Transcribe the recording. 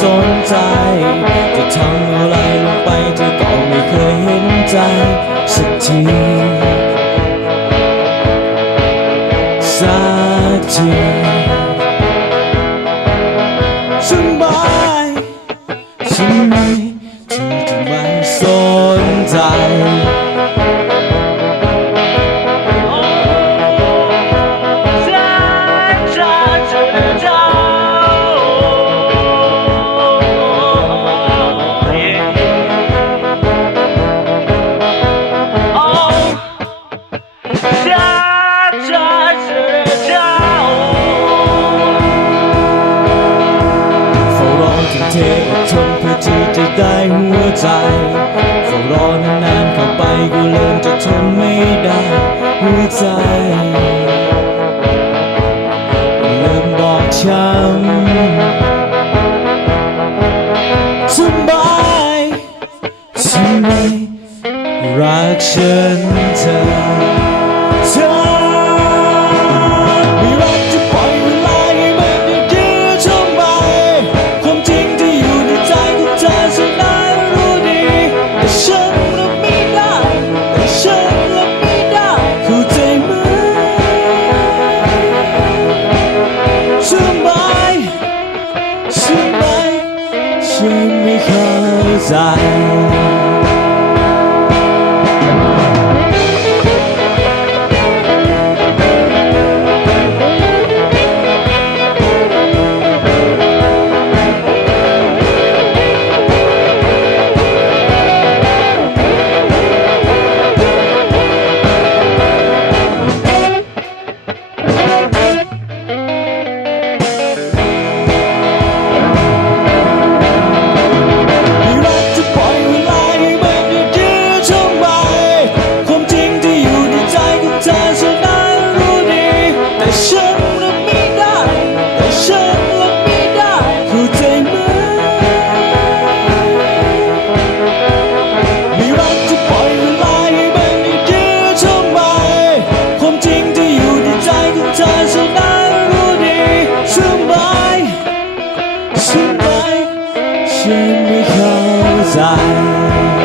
สนใจ จะทำอะไรลงไปเธอก็ไม่เคยเห็นใจสักทีสักทีสบายใช่ไหมเธอจะไม่สนารอถึงเทอดทนเพื่อที่จะได้หัวใจเฝ้ารอนานๆเข้าไปก็เริ่มจะทนไม่ได้หัวใจเริ่มบอกช้ำสบายใช่ไมรักฉันเธอเธอ ใช่ไหมฉั ใช่